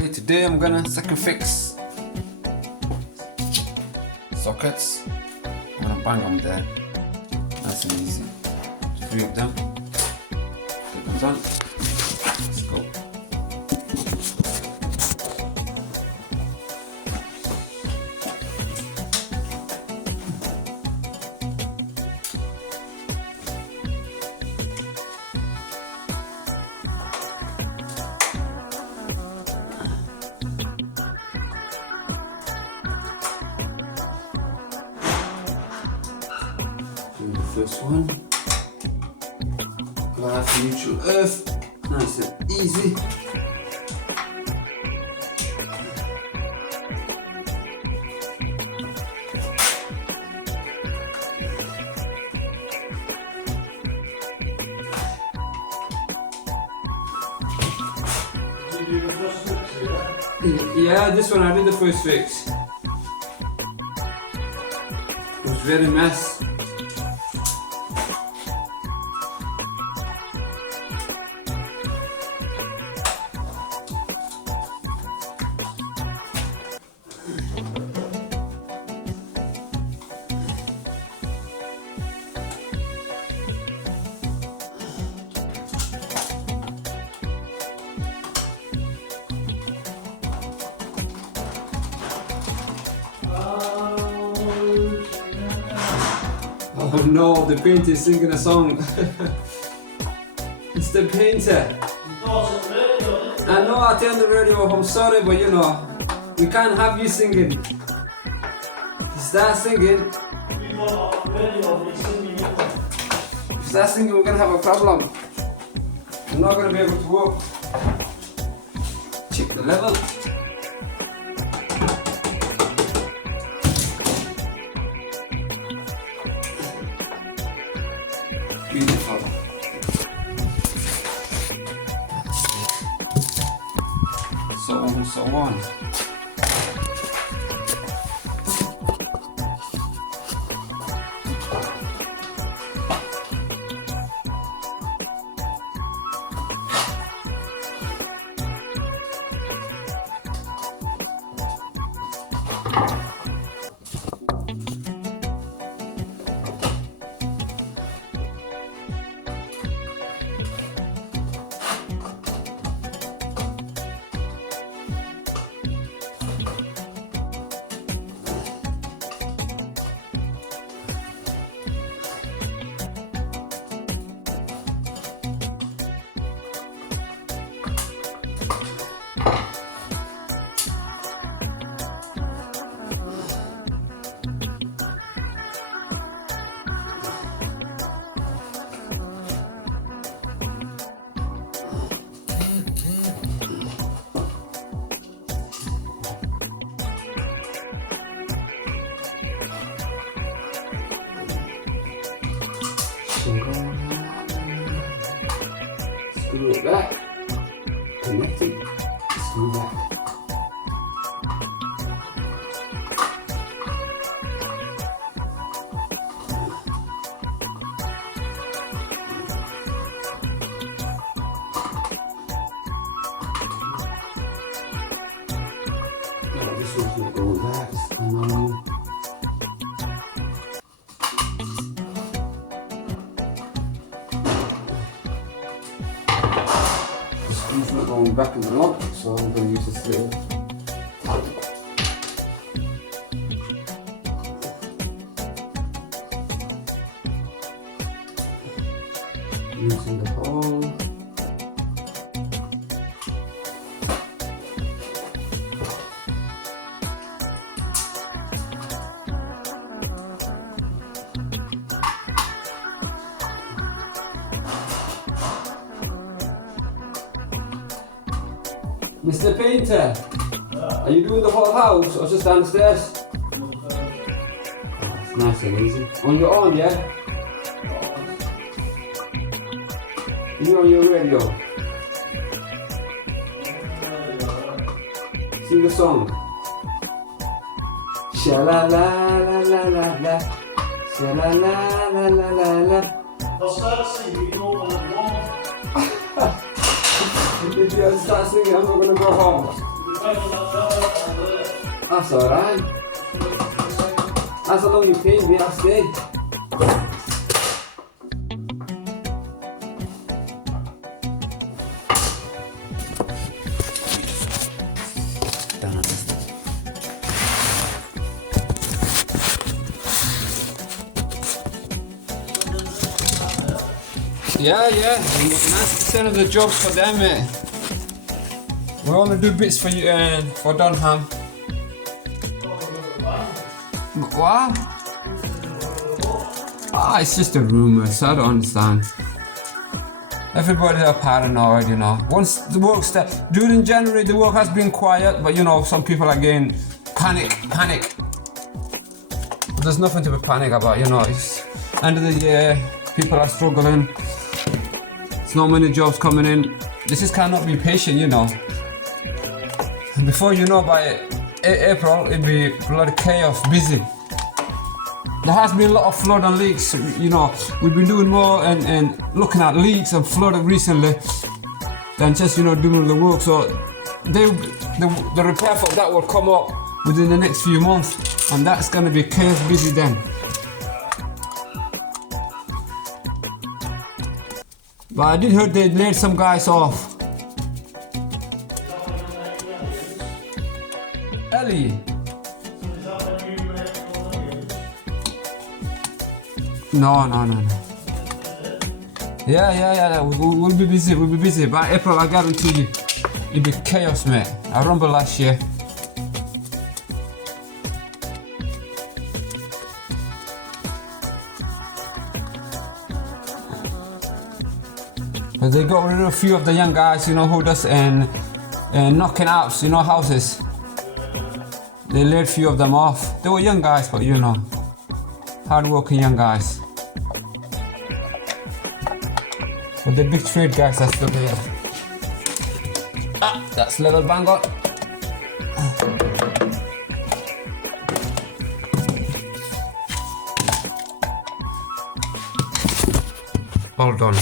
Okay, today I'm gonna second fix sockets. I'm gonna bang them there. Nice and easy. 3 of them. Get them done. Let's go. First one, glass neutral earth, nice and easy. Yeah, this one I did the first fix. It was very mess. Oh no, the painter is singing a song. It's the painter. I know I turned the radio off, I'm sorry, but you know, we can't have you singing. If you start singing, we're gonna have a problem. We're not gonna be able to work. Check the level. Beautiful. So on and so on. Screw it back, connect it, screw back. Oh, this one's gonna go with that. It's not going back in the lock, so I'm going to use this little. Using the hole. Mr. Painter, are you doing the whole house or just downstairs? Oh, it's nice and easy. On your own, yeah? You on your radio? Sing the song. Sha la la la la la la. Sha la la la la la la. I'll start singing, you know what I want. If you start singing, I'm not going to go home. That's alright. As long as you pay me, I'll stay. Yeah, 90% of the jobs for them, mate. We only do bits for you and for Dunham. What? Ah, it's just a rumour, so I don't understand. Everybody are paranoid, you know. Once the work starts, during January the work has been quiet, but you know, some people are getting panic. But there's nothing to be panic about, you know. It's end of the year, people are struggling. There's not many jobs coming in. This is cannot be patient, you know. And before you know, by April, it'll be bloody chaos, busy. There has been a lot of flood and leaks, you know. We've been doing more and looking at leaks and flood recently than just, you know, doing the work. So the repair for that will come up within the next few months, and that's going to be chaos busy then. But I did hear they laid some guys off. Ellie. No. Yeah. We'll be busy. By April, I guarantee you, it'll be chaos, mate. I remember last year. But they got rid of a few of the young guys, you know, who does and knocking out, you know, houses. They laid a few of them off. They were young guys, but you know, hard-working young guys. But the big trade guys are still there. Ah, that's level bang on. All done.